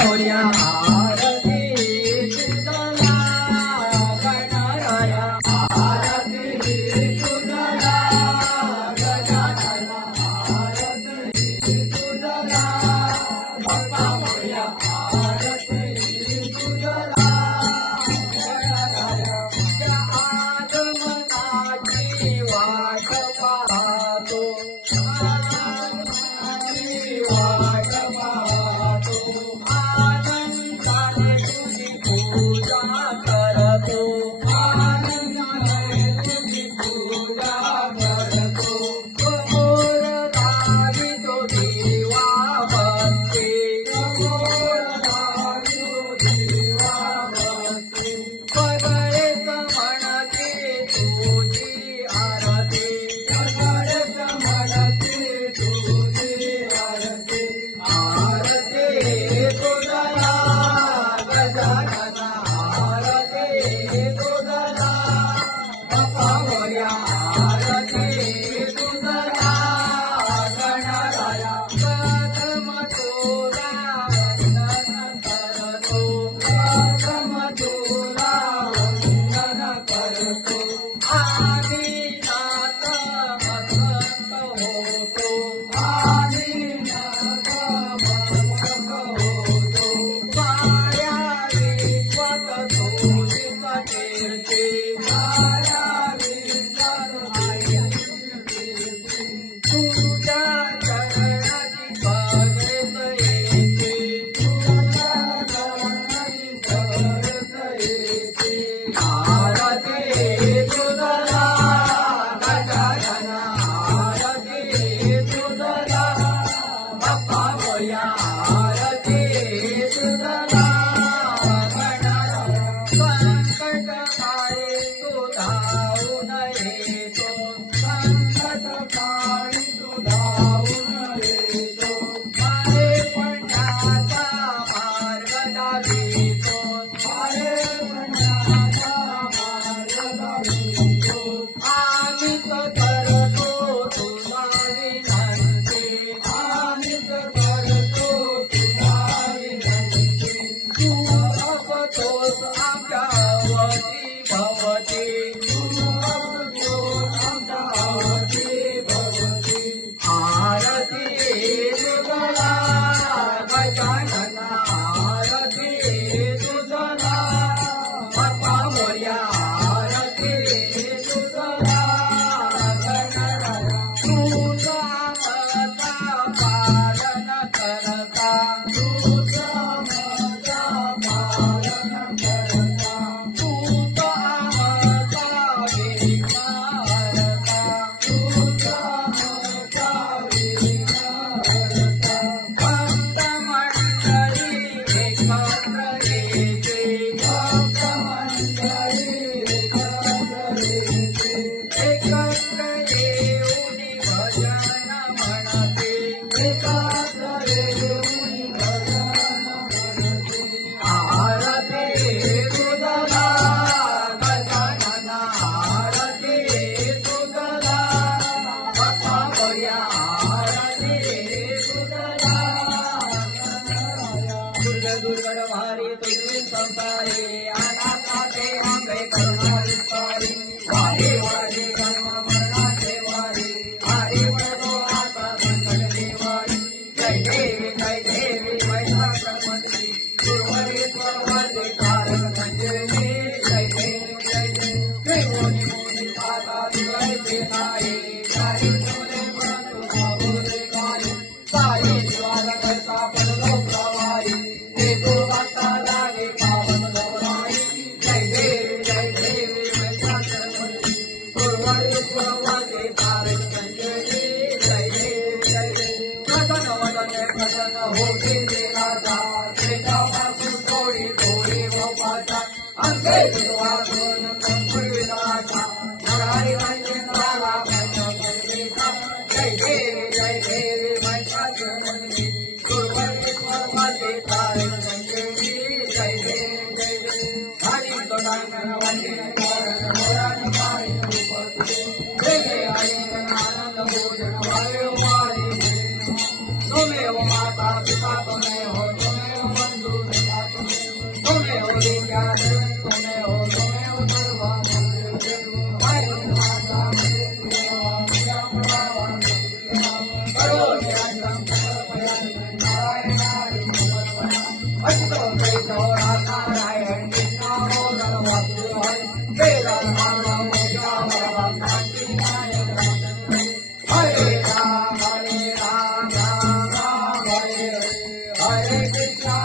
मोरया आरती तुझला गणराया आरती तुझला गजानन आरती तुझला बाप्पा मोरया आरती तुझला गणराया त्या आगमनाची वाट पाहतो वाट पाहतो आनंदाने तुझी पूजा करतो आनंदाने तुझी पूजा करतो समोर लावितो दिवा बत्ती समोर लावितो दिवा बत्ती सगळेच म्हणते तुझी आरती सगळेच म्हणते तुझी आरती आरती तुझला गजानन आरती तुझला बाप्पा मोरया आरती तुझला गणराया प्रथम तुला वंदन करतो प्रथम तुला वंदन करतो आदिनाथ मस्तक होतो आदिनाथ मस्तक होतो साऱ्या विश्वात तुझीच कीर्ती साऱ्या विश्वात तुझ्या चरणाची भजत येते तुझ्या चरणाची भजत येते आरती तुझला गजानन आरती तुझला बाप्पा मोरया आरती तुझला गणराया संकट काळी तू धावून येतो संकट काळी तू धावून येतो मारे पडण्याचा मार्ग दावितो मारे पडण्याचा मार्ग दावितो आम्हीच करतो तुला विनंती आम्हीच करतो तुला विनंती तू अवतोस आमच्यावती भवती तू अवतोस आमच्यावती भवती आरती तुझला गजानन आरती तुझला बाप्पा मोरया आरती तुझला गणराया तुझा मता पालन करता तुझा मता पालन करता तुझा मता विघ्नहरता तुझा मता विघ्नहरता भक्त मंडळी एकत्र येते भक्त मंडळी एकत्र येते एकत्र येऊन भजन म्हणते एकत्र येऊन भजन म्हणते आरती तुझला गजानन आरती तुझला बाप्पा मोरया आरती तुझला दुर्ग दुर्गड भारी तुझी संसारी अनाथाचे आंबे करुणा विस्तारी वारी वारी जन्म मरणाचे वारी हरी म्हणतो आता संकट निवारी जय देवी वैशाखपंथी गुरुवरेश्वर वंदे तारक संजयनी जय देवी त्रिभुवनी मोदी माता दिवाळीचे नाये साई तुले म्हणतो बाबुले गाये साई जीवाला करता पडलो प्रवाही ते तो वाटता लागे पावन गौराई जय देवी वैशाखपंथी गुरुवरेश्वर वंदे तारक संजयनी जय देवी प्रसन्न वदने प्रसन्न होते ते राजा श्रीपासून थोडी थोडी गोपाचा अंके वाचून कंपुरविलाचा नरहरी रंजनाला पंचकर्मेचा जय देवी वैशाखपंथी गुरुवरेश्वर वंदे तारक संजयनी जय देवी हरी गंगाधर वंदे तारक मोरारी पारी रूपते देवे हरी आनंद भोजन वायु वारी तुमेव माता पिता तुमेव तुमेव बंधु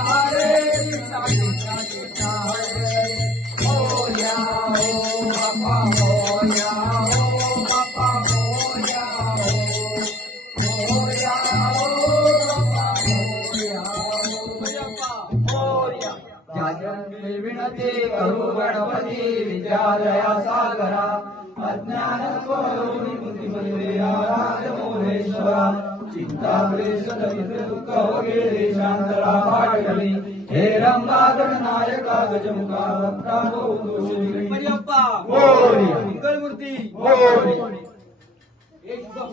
हरे कृष्णा कृष्णा कृष्णा हरे हरे मोरया ओ बाप्पा मोरया ओ बाप्पा मोरया मोरया ओ बाप्पा मोरया मोरया जाजन विनती करू गणपती विद्यालया सागरा अज्ञान स्वरूपी बुद्धिमते आराध्य मोरेश्वरा चिंता क्लेश दरिद्र दुःख वगैरे शांतरा पाठवली हे रंगागण नायका गजमुखा भक्ता गोदोषी मरियप्पा मोरया मंगलमूर्ती मोरया एकदम